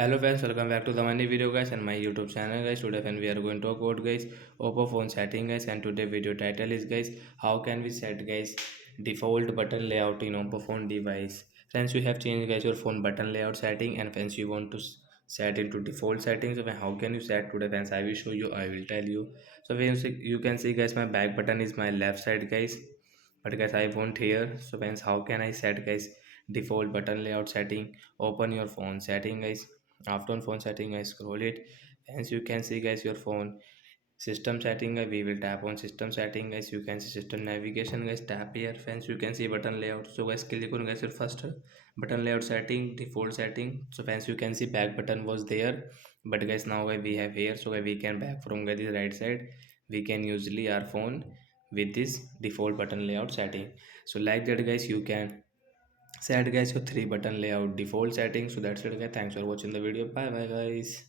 Hello friends, welcome back to the money video guys and my YouTube channel guys. Today friend we are going to talk about guys Oppo phone setting guys, and today video title is guys how can we set guys default button layout in Oppo phone device. Friends, you have changed guys your phone button layout setting, and friends you want to set into default settings. So how can you set today friends? I will show you, I will tell you. So when you can see guys my back button is my left side guys, but guys I want here. So friends, how can I set guys default button layout setting? Open your phone setting guys. After on phone setting I scroll it, as you can see guys your phone system setting we will tap on system setting guys. You can see system navigation guys, tap here. Friends, you can see button layout, so guys click on guys your first button layout setting, default setting. So friends, you can see back button was there, but guys now guys we have here, so guys we can back from guys the right side. We can usually our phone with this default button layout setting. So like that guys you can set guys your three button layout default setting. So that's it guys, thanks for watching the video, bye bye guys.